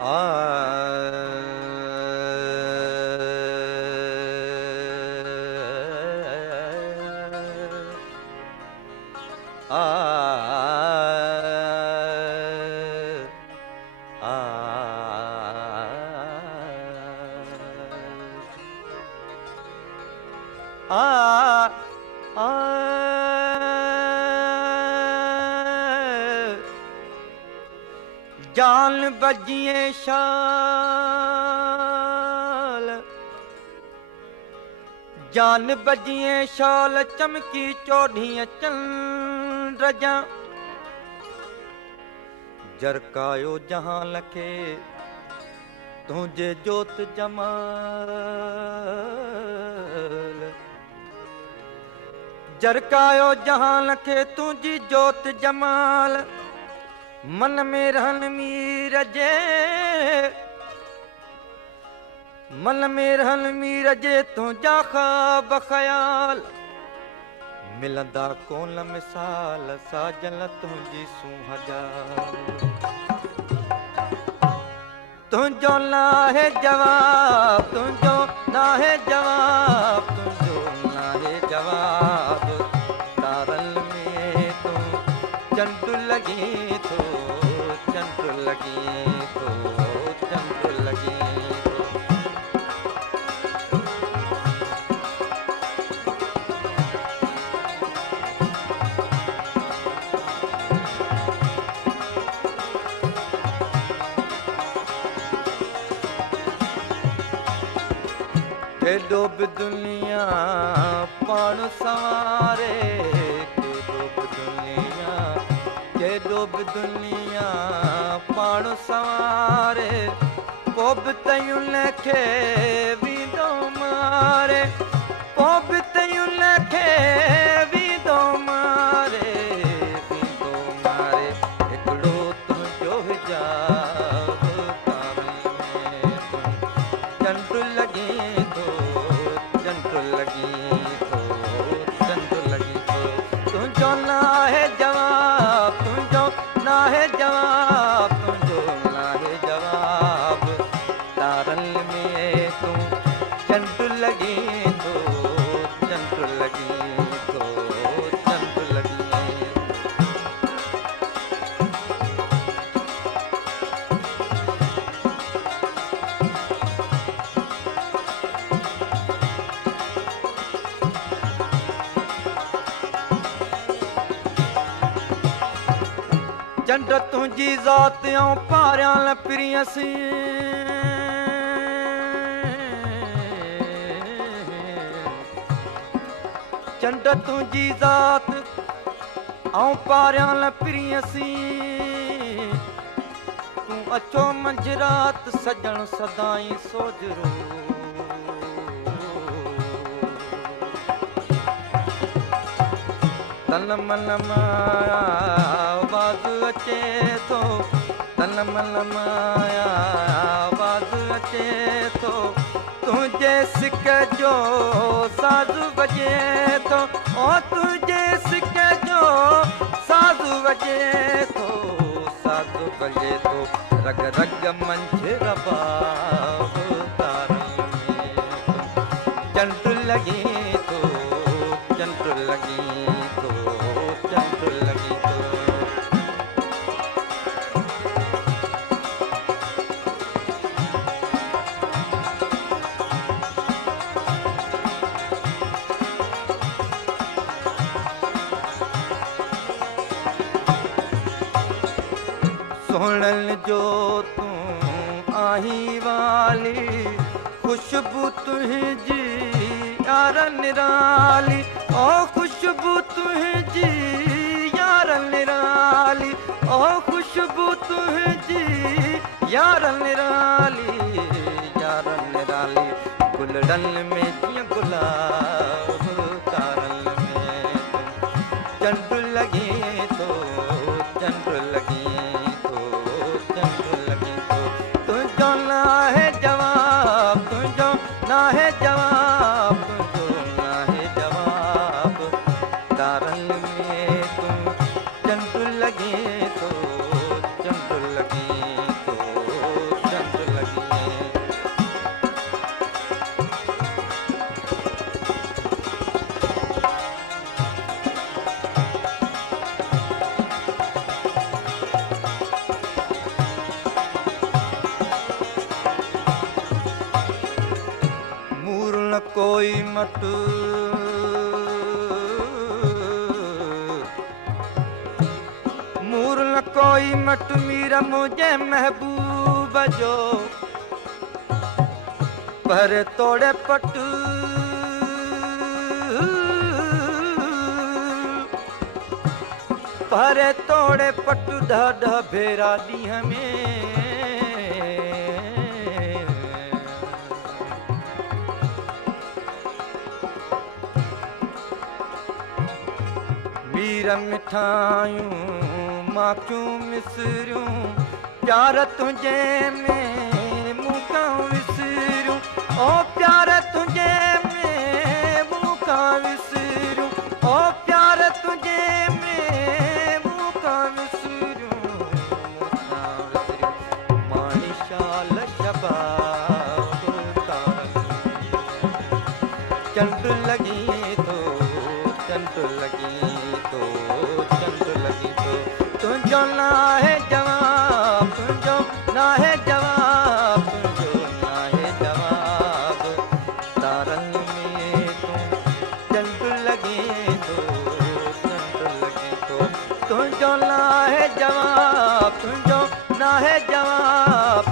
आ जान बजिए शाल, जान बजिए शाल, चमकी चौड़ियां चंद्र जा, जरकायो जहां लखे तुझे जोत जमाल, जरकायो जहां लखे तुझी जोत जमाल, मन में रहन मीर जे, मन में रहन मीर जे तुझा ख्वाब ख्याल, मिलंदा कोन मिसाल साजन तुझी सूंह जा, तुझो ना है जवाब, तुझो ना है जवाब, तुझो ना है जवाब, तारल में तू चंड लगी तो चंड लगी तो चंड लगी तो, केॾो बि दुनिया पाण संवारे, केॾो बि दुनिया, केॾो बि दुनिया पाण संवारे, पोइ बि तयूं खे वींदो मारे, पोइ बि तयूं खे वींदो मारे, वींदो मारे, हिकिड़ो तुंहिंजो हिजाब तारे में तूं चंड लॻी थो, चंड लॻी थो, चंड लॻी थो, तुंहिंजो न आहे जवाब, तुंहिंजो न आहे जवाब, तुंहिंजो न आहे जवाब, तारल में तूं चंड लॻी थो, चंड लॻी थो, चंड लॻी थो। चंड तुझी ज़ात ऐं पारियां प्रियसी, चंड तुझी ज़ात ऐं पारियां प्रियसी, तूं अचो मंझरात सजण सदाई सोजरो, तन मन माया आवाज़ अचे थो, तन मन माया आवाज़ अचे थो, तुंहिंजे सिक जो साज़ बजे थो, ओ तुंहिंजे सिक जो साज़ बजे थो, साज़ बजे थो, रग रग मंझ रबाब तारल में चंड लॻी थो, चंड लॻी थो, चंड लॻी थो। सोहणल जो तूं आहीं वाली, खुशबू तुंहिंजी यार निराली, ओ खुशबू तुंहिंजी यार निराली, ओ खुशबू तुंहिंजी यार निराली, यार निराली, गुलड़न में जीअं गुलाब तारल में चंड लॻी थो, चंड लॻी थो, चंड लॻी थो, तुंहिंजो न आहे जवाब, तुंहिंजो न आहे जवाब, तुंहिंजो न आहे जवाब, तारल में तूं चंड लॻी थो, चंड लॻी थो, चंड कोई मट मूर न कोई मट मीरा मुझे महबूब जो पर तोड़े पट पर तोड़े पट ढाढा भेरा ॾींहं में मीर मिठायूं माखियूं मिसरियूं प्यार तुंहिंजे में मूंखां विसरियूं ओ प्यार तुंहिंजे में मूंखां विसरियूं ओ प्यार तुंहिंजे में मूंखां विसरियूं माणी शाल शबाब चंड लॻी थो चंड लॻी थो चंड लॻी थो तुंहिंजो नाहे जवाब तुंहिंजो नाहे जवाब तुंहिंजो नाहे जवाब तारनि में तूं चंड लॻे थो चंड लॻे थो तुंहिंजो नाहे जवाब तुंहिंजो नाहे जवाब